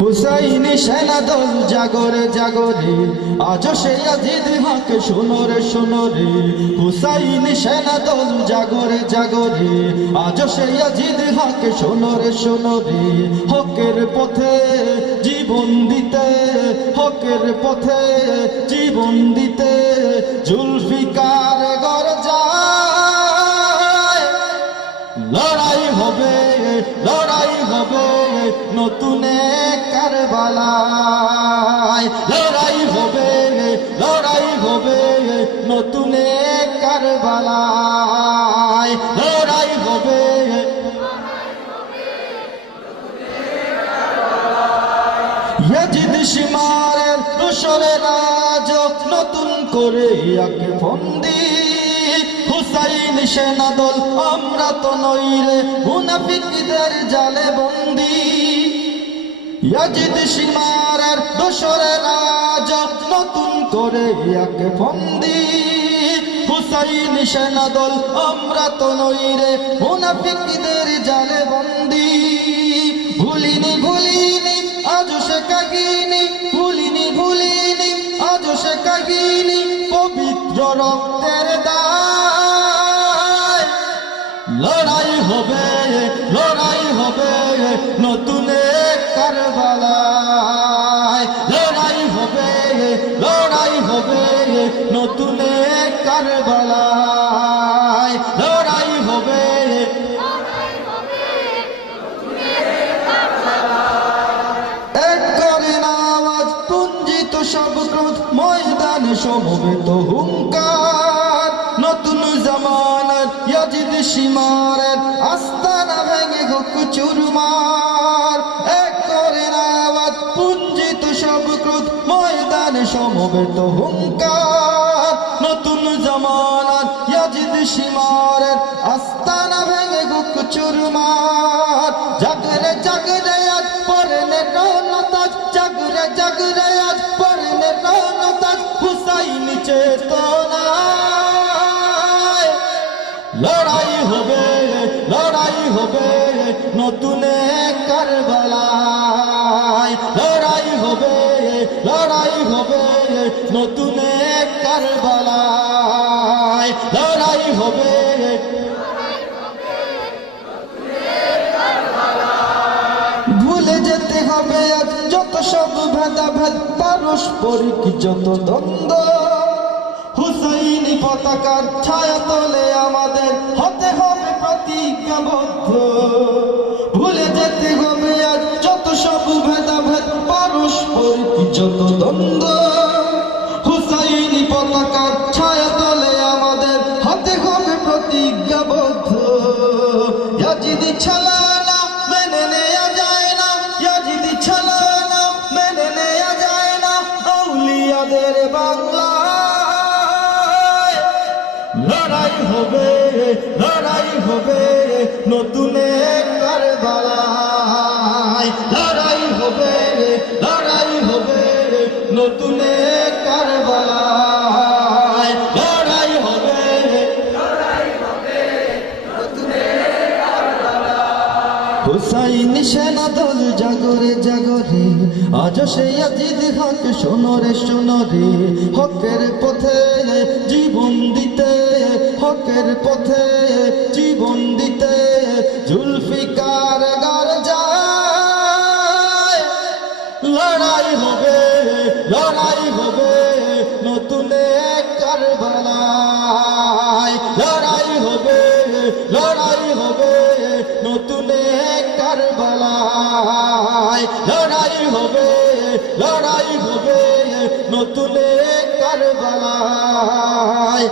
হুসাইনি সেনাদল জাগরে জাগরে, আজ সে আজিদ হক শোনো রে শোনো রে। হুসাইনি সেনাদল জাগরে জাগরে, আজ সে আজিদ হক শোনো রে শোনো রে। হকের পথে জীবন দিতে, হকের পথে জীবন দিতে, জুলফিকার গর্জায় লড়াই হবে, লড়াই হবে নতুন কারবালায়। লড়াই হবে, লড়াই হবে নতুন কারবালায়। লড়াই হবে, ইয়াজিদ শিমারের দোসরের রাজ নতুন করে আকে ফন্দি। হুসাইন সেনাদল আমরা তো নই রে মুনাফিকদের জালে বন্দি। ইয়াজিদ শিমারের দোসরের রাজ নতুন করে আকে ফন্দি। হুসাইন সেনাদল আমরা তো নই রে মুনাফিকদের জালে বন্দি। ভুলিনি ভুলিনি আজ সে কাহিনী, ভুলিনি ভুলিনি আজ সে কাহিনী, পবিত্র রক্তের দায়। লড়াই হবে, লড়াই হবে নতুন কারবালায়। লড়াই হবে, লড়াই হবে নতুন কারবালায়। লড়াই হবে, এক করে আওয়াজ পুঞ্জিত সব ক্রোধ, ময়দানে সমবেত হুঙ্কার। নতুন জামানার ইয়াজিদ শিমারের আস্তানা ভেঙে হোক চুরমার। এক করে আওয়াজ পুঞ্জিত সব ক্রোধ, ময়দানে সমবেত হুঙ্কার। নতুন জামানার ইয়াজিদ শিমারের আস্তানা ভেঙে হোক চুরমার। জাগরে জাগরে আজ পরনে রওনতাজ, জাগরে জাগরে আজ পরনে রওনতাজ, হুসাইনি চেতনায়। লড়াই হবে, লড়াই হবে নতুন কারবালায়। লড়াই হবে, লড়াই হবে নতুন কারবালায়। লড়াই হবে, ভুলে যেতে হবে আজ যত সব ভেদাভেদ, পারস্পরিক যত দ্বন্দ্ব। হুসাইনি পতাকার ছায়া তলে আমাদের হতে হবে প্রতিজ্ঞাবদ্ধ। ভুলে যেতে হবে আজ যত সব ভেদাভেদ, পারস্পরিক যত দ্বন্দ্ব। হুসাইনি পতাকার ছায়া তলে আমাদের হতে হবে প্রতিজ্ঞাবদ্ধ। ইয়াজিদি ছালানা মেনে নেয়া যায় না, ইয়াজিদি ছালানা মেনে নেয়া যায় না আউলিয়াদের বাংলায়। লড়াই হবে, লড়াই হবে নতুন কারবালায়। লড়াই হবে, লড়াই হবে নতুন কারবালায়। লড়াই হবে, হুসাইনি সেনাদল জাগরে জাগরে, আজ সে আজিদ হক শোনো রে শোনো রে। হকের পথে জীবন দিতে, হকের পথে জীবন দিতে, জুলফিকার গর্জায়। লড়াই হবে, লড়াই হবে নতুন কারবালায়। লড়াই হবে, লড়াই হবে নতুন কারবালায়। লড়াই হবে, লড়াই হবে নতুন কারবালায়।